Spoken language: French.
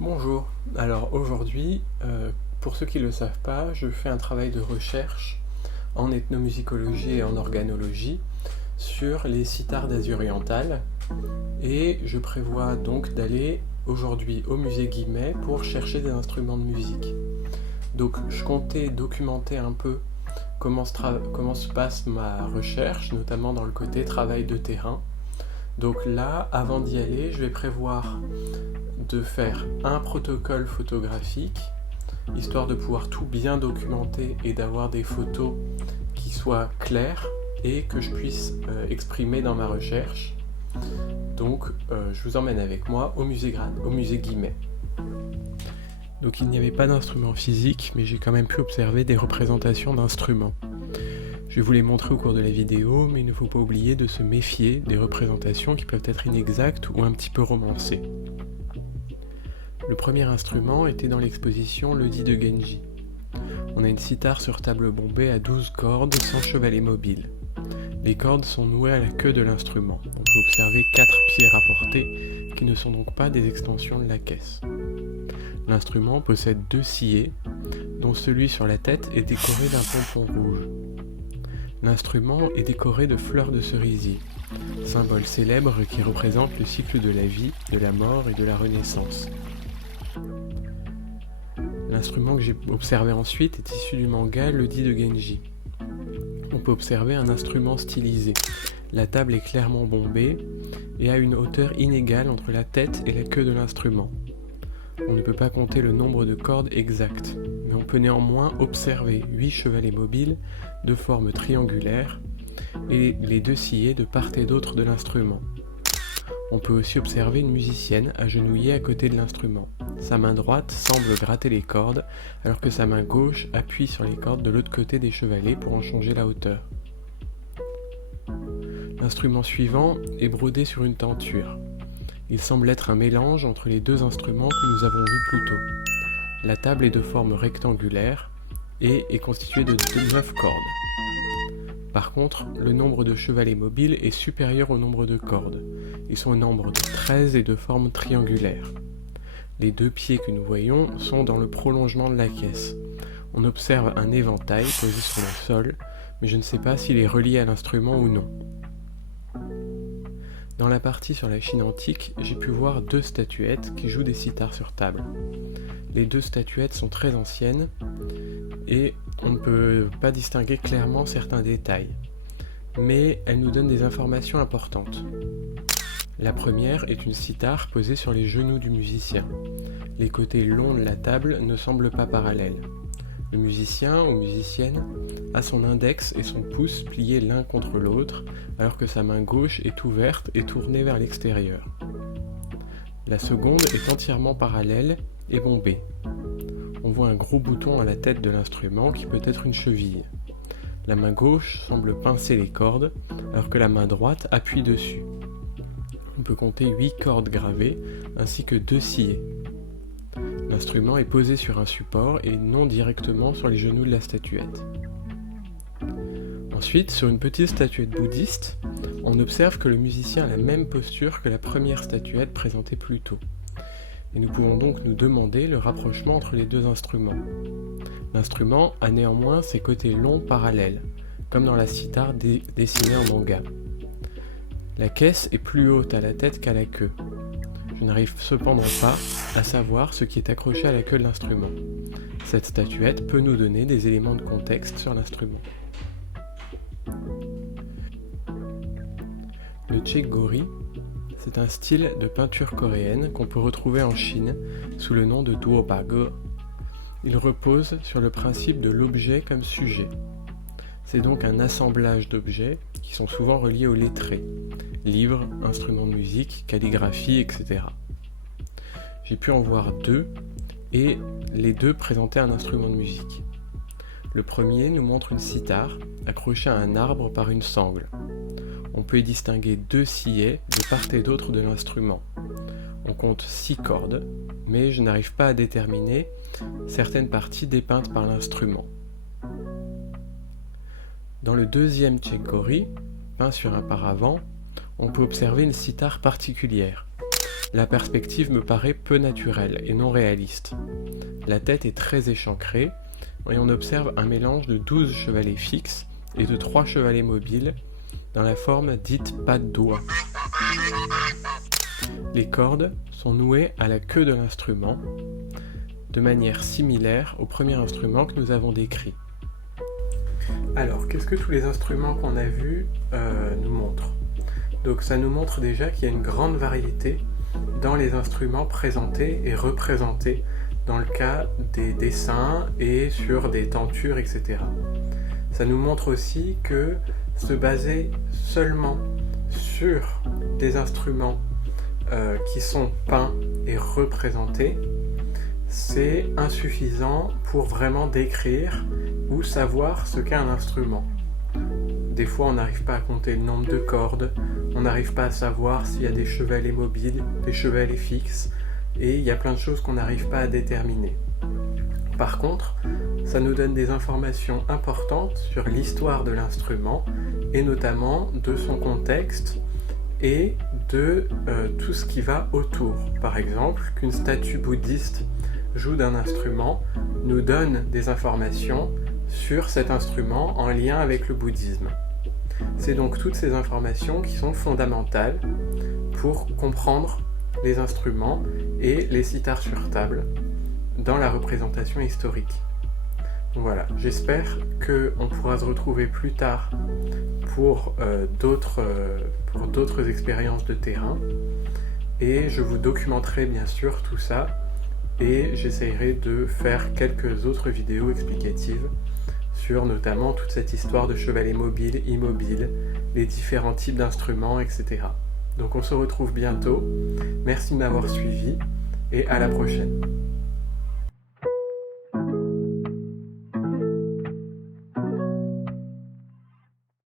Bonjour, alors aujourd'hui, pour ceux qui ne le savent pas, je fais un travail de recherche en ethnomusicologie et en organologie sur les sitars d'Asie orientale et je prévois donc d'aller aujourd'hui au musée Guimet pour chercher des instruments de musique. Donc je comptais documenter un peu comment se passe ma recherche, notamment dans le côté travail de terrain. Donc là, avant d'y aller, je vais prévoir de faire un protocole photographique, histoire de pouvoir tout bien documenter et d'avoir des photos qui soient claires et que je puisse exprimer dans ma recherche. Donc je vous emmène avec moi au musée Guimet. Donc il n'y avait pas d'instruments physiques, mais j'ai quand même pu observer des représentations d'instruments. Je vais vous les montrer au cours de la vidéo, mais il ne faut pas oublier de se méfier des représentations qui peuvent être inexactes ou un petit peu romancées. Le premier instrument était dans l'exposition Le Di de Genji. On a une sitar sur table bombée à 12 cordes sans chevalet mobile. Les cordes sont nouées à la queue de l'instrument. On peut observer 4 pieds rapportés qui ne sont donc pas des extensions de la caisse. L'instrument possède 2 sillets, dont celui sur la tête est décoré d'un pompon rouge. L'instrument est décoré de fleurs de cerisier, symbole célèbre qui représente le cycle de la vie, de la mort et de la renaissance. L'instrument que j'ai observé ensuite est issu du manga Le Di de Genji. On peut observer un instrument stylisé. La table est clairement bombée et a une hauteur inégale entre la tête et la queue de l'instrument. On ne peut pas compter le nombre de cordes exact, mais on peut néanmoins observer 8 chevalets mobiles de forme triangulaire et les 2 sillets de part et d'autre de l'instrument. On peut aussi observer une musicienne agenouillée à côté de l'instrument. Sa main droite semble gratter les cordes, alors que sa main gauche appuie sur les cordes de l'autre côté des chevalets pour en changer la hauteur. L'instrument suivant est brodé sur une tenture. Il semble être un mélange entre les 2 instruments que nous avons vus plus tôt. La table est de forme rectangulaire et est constituée de 9 cordes. Par contre, le nombre de chevalets mobiles est supérieur au nombre de cordes. Ils sont au nombre de 13 et de forme triangulaire. Les 2 pieds que nous voyons sont dans le prolongement de la caisse. On observe un éventail posé sur le sol, mais je ne sais pas s'il est relié à l'instrument ou non. Dans la partie sur la Chine antique, j'ai pu voir 2 statuettes qui jouent des sitars sur table. Les 2 statuettes sont très anciennes et on ne peut pas distinguer clairement certains détails, mais elles nous donnent des informations importantes. La première est une sitar posée sur les genoux du musicien. Les côtés longs de la table ne semblent pas parallèles. Le musicien ou musicienne a son index et son pouce pliés l'un contre l'autre, alors que sa main gauche est ouverte et tournée vers l'extérieur. La seconde est entièrement parallèle et bombée. On voit un gros bouton à la tête de l'instrument qui peut être une cheville. La main gauche semble pincer les cordes, alors que la main droite appuie dessus. On peut compter 8 cordes gravées, ainsi que 2 sillets. L'instrument est posé sur un support et non directement sur les genoux de la statuette. Ensuite, sur une petite statuette bouddhiste, on observe que le musicien a la même posture que la première statuette présentée plus tôt. Et nous pouvons donc nous demander le rapprochement entre les 2 instruments. L'instrument a néanmoins ses côtés longs parallèles, comme dans la sitar dessinée en manga. La caisse est plus haute à la tête qu'à la queue. Je n'arrive cependant pas à savoir ce qui est accroché à la queue de l'instrument. Cette statuette peut nous donner des éléments de contexte sur l'instrument. Le Chaegori, c'est un style de peinture coréenne qu'on peut retrouver en Chine sous le nom de Duobago. Il repose sur le principe de l'objet comme sujet. C'est donc un assemblage d'objets qui sont souvent reliés aux lettrés, livres, instruments de musique, calligraphie, etc. J'ai pu en voir 2, et les 2 présentaient un instrument de musique. Le premier nous montre une sitar accrochée à un arbre par une sangle. On peut y distinguer 2 sillets de part et d'autre de l'instrument. On compte 6 cordes, mais je n'arrive pas à déterminer certaines parties dépeintes par l'instrument. Dans le deuxième Chaegori, peint sur un paravent, on peut observer une sitar particulière. La perspective me paraît peu naturelle et non réaliste. La tête est très échancrée et on observe un mélange de 12 chevalets fixes et de 3 chevalets mobiles dans la forme dite pas de doigt. Les cordes sont nouées à la queue de l'instrument, de manière similaire au premier instrument que nous avons décrit. Alors, qu'est-ce que tous les instruments qu'on a vus nous montrent ? Donc ça nous montre déjà qu'il y a une grande variété dans les instruments présentés et représentés dans le cas des dessins et sur des tentures, etc. Ça nous montre aussi que se baser seulement sur des instruments qui sont peints et représentés, c'est insuffisant pour vraiment décrire ou savoir ce qu'est un instrument. Des fois, on n'arrive pas à compter le nombre de cordes, on n'arrive pas à savoir s'il y a des chevalets mobiles, des chevalets fixes, et il y a plein de choses qu'on n'arrive pas à déterminer. Par contre, ça nous donne des informations importantes sur l'histoire de l'instrument, et notamment de son contexte, et de tout ce qui va autour. Par exemple, qu'une statue bouddhiste joue d'un instrument nous donne des informations sur cet instrument en lien avec le bouddhisme. C'est donc toutes ces informations qui sont fondamentales pour comprendre les instruments et les sitars sur table dans la représentation historique. Donc voilà, j'espère qu'on pourra se retrouver plus tard pour d'autres expériences de terrain et je vous documenterai bien sûr tout ça et j'essaierai de faire quelques autres vidéos explicatives sur notamment toute cette histoire de chevalet mobile, immobile, les différents types d'instruments, etc. Donc on se retrouve bientôt, merci de m'avoir suivi et à la prochaine.